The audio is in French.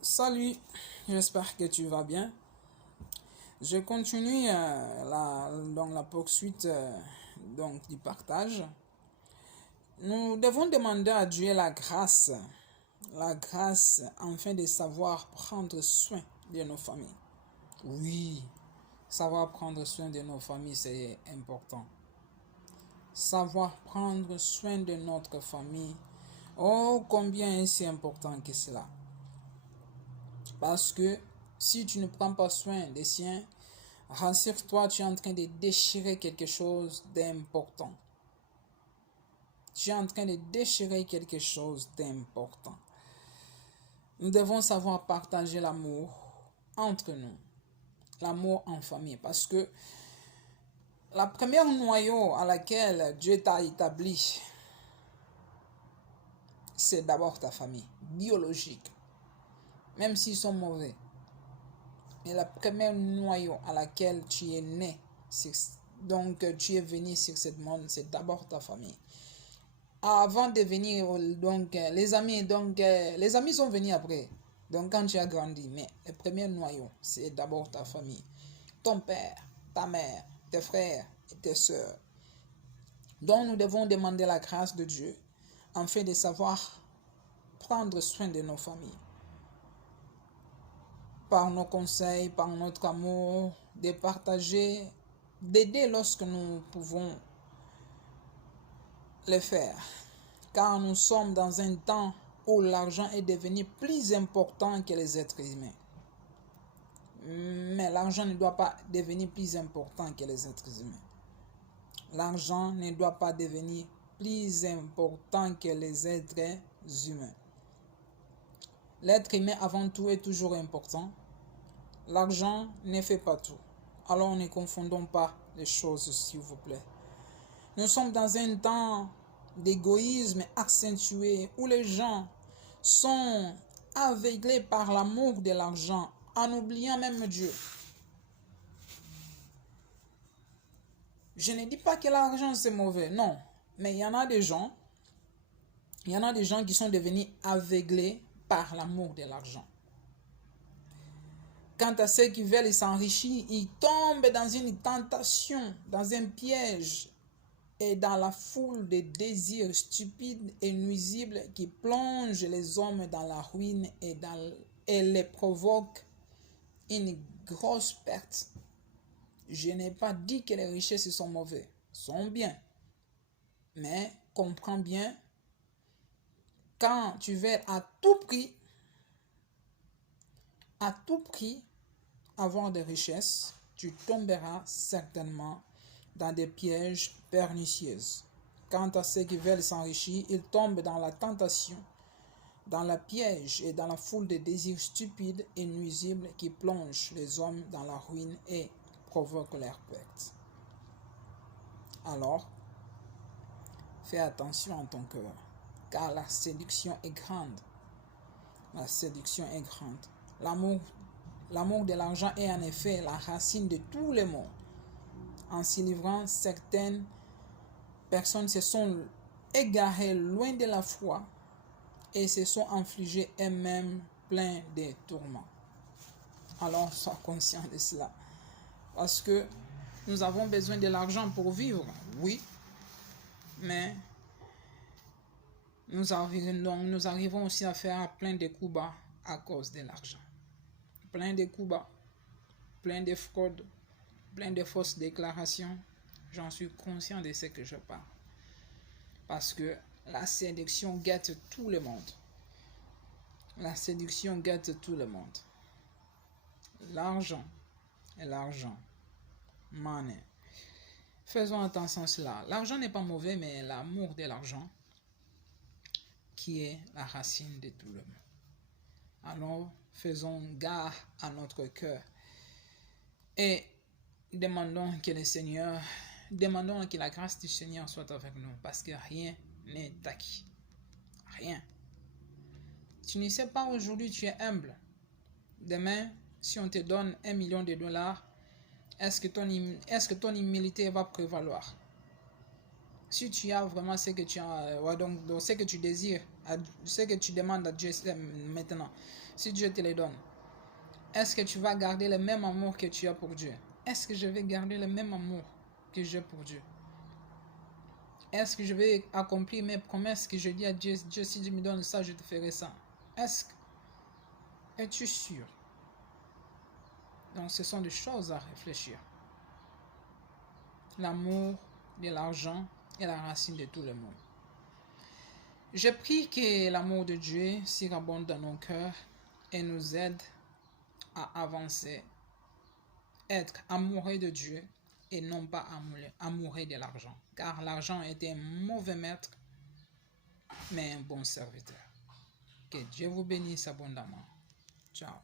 Salut, j'espère que tu vas bien. Je continue la poursuite du partage. Nous devons demander à Dieu la grâce afin de savoir prendre soin de nos familles. Oui, savoir prendre soin de nos familles, c'est important. Savoir prendre soin de notre famille, oh combien c'est important que cela. Parce que si tu ne prends pas soin des siens, rassure-toi, tu es en train de déchirer quelque chose d'important. Tu es en train de déchirer quelque chose d'important. Nous devons savoir partager l'amour entre nous. L'amour en famille. Parce que la première noyau à laquelle Dieu t'a établi, c'est d'abord ta famille biologique. Même s'ils sont mauvais. Mais la première noyau à laquelle tu es né, donc tu es venu sur ce monde, c'est d'abord ta famille. Avant de venir, les amis sont venus après. Donc quand tu as grandi, mais le premier noyau, c'est d'abord ta famille. Ton père, ta mère, tes frères et tes sœurs. Donc nous devons demander la grâce de Dieu afin de savoir prendre soin de nos familles. Par nos conseils, par notre amour, de partager, d'aider lorsque nous pouvons le faire. Car nous sommes dans un temps où l'argent est devenu plus important que les êtres humains. Mais l'argent ne doit pas devenir plus important que les êtres humains. L'argent ne doit pas devenir plus important que les êtres humains. L'être humain avant tout est toujours important. L'argent ne fait pas tout. Alors ne confondons pas les choses, s'il vous plaît. Nous sommes dans un temps d'égoïsme accentué où les gens sont aveuglés par l'amour de l'argent en oubliant même Dieu. Je ne dis pas que l'argent c'est mauvais, non. Mais il y en a des gens qui sont devenus aveuglés par l'amour de l'argent. Quant à ceux qui veulent s'enrichir, ils tombent dans une tentation, dans un piège et dans la foule de désirs stupides et nuisibles qui plongent les hommes dans la ruine et les provoquent une grosse perte. Je n'ai pas dit que les richesses sont mauvaises, sont bien. Mais comprends bien, quand tu veux à tout prix avoir des richesses, tu tomberas certainement dans des pièges pernicieux. Quant à ceux qui veulent s'enrichir, ils tombent dans la tentation, dans le piège et dans la foule de désirs stupides et nuisibles qui plongent les hommes dans la ruine et provoquent leur perte. Alors, fais attention à ton cœur, car la séduction est grande. La séduction est grande. L'amour de l'argent est en effet la racine de tous les maux. En s'y livrant, certaines personnes se sont égarées loin de la foi et se sont infligées elles-mêmes plein de tourments. Alors, sois conscient de cela. Parce que nous avons besoin de l'argent pour vivre, oui, mais nous arrivons aussi à faire plein de coups bas à cause de l'argent. Plein de coups bas, plein de fraudes, plein de fausses déclarations. J'en suis conscient de ce que je parle. Parce que la séduction guette tout le monde. La séduction guette tout le monde. L'argent et l'argent. Money. Faisons attention à cela. L'argent n'est pas mauvais, mais l'amour de l'argent qui est la racine de tout le monde. Alors, faisons gare à notre cœur et demandons que la grâce du Seigneur soit avec nous, parce que rien n'est acquis. Rien. Tu ne sais pas, aujourd'hui tu es humble. Demain, si on te donne $1 million, est-ce que ton humilité va prévaloir? Si tu as vraiment ce que tu as, ouais, donc ce que tu désires, ce que tu demandes à Dieu maintenant, si Dieu te les donne, est-ce que tu vas garder le même amour que tu as pour Dieu? Est-ce que je vais garder le même amour que j'ai pour Dieu? Est-ce que je vais accomplir mes promesses que je dis à Dieu? Dieu, si tu me donnes ça, je te ferai ça. Es-tu sûr? Donc ce sont des choses à réfléchir. L'amour de l'argent est la racine de tout le monde. Je prie que l'amour de Dieu surabonde dans nos cœurs et nous aide à avancer, être amoureux de Dieu et non pas amoureux de l'argent. Car l'argent est un mauvais maître, mais un bon serviteur. Que Dieu vous bénisse abondamment. Ciao.